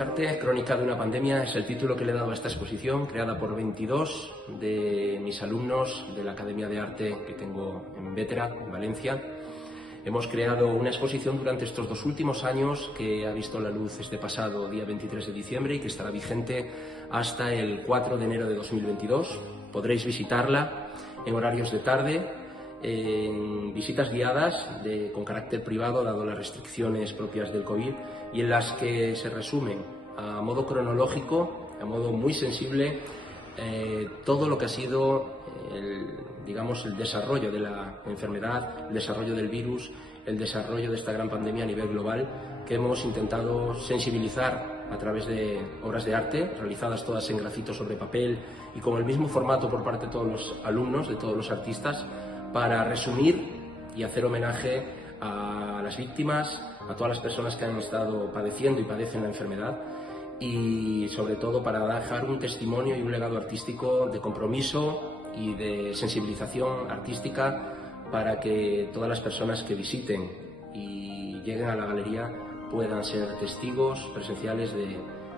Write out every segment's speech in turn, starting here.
Arte, Crónica de una pandemia, es el título que le he dado a esta exposición, creada por 22 de mis alumnos de la Academia de Arte que tengo en Vétera, en Valencia. Hemos creado una exposición durante estos 2 últimos años que ha visto la luz este pasado día 23 de diciembre y que estará vigente hasta el 4 de enero de 2022. Podréis visitarla en horarios de tarde, en visitas guiadas con carácter privado, dado las restricciones propias del COVID, y en las que se resumen a modo cronológico, a modo muy sensible, todo lo que ha sido el desarrollo de la enfermedad, el desarrollo del virus, el desarrollo de esta gran pandemia a nivel global, que hemos intentado sensibilizar a través de obras de arte, realizadas todas en grafito sobre papel y con el mismo formato por parte de todos los alumnos, de todos los artistas, para resumir y hacer homenaje a las víctimas, a todas las personas que han estado padeciendo y padecen la enfermedad, y sobre todo para dejar un testimonio y un legado artístico de compromiso y de sensibilización artística para que todas las personas que visiten y lleguen a la galería puedan ser testigos presenciales de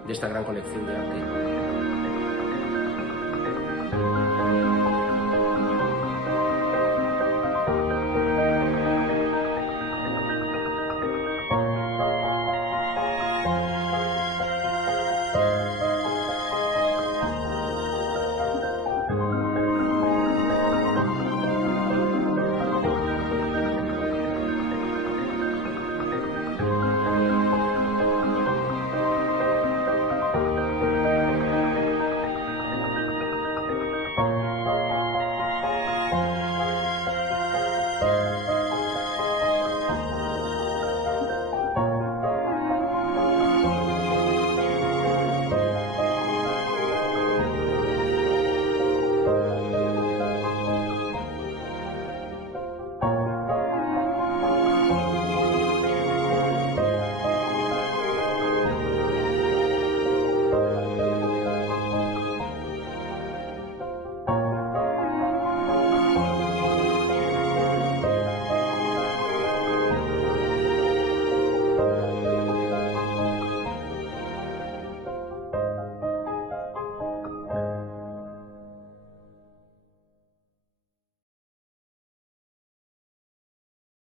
esta gran colección de arte.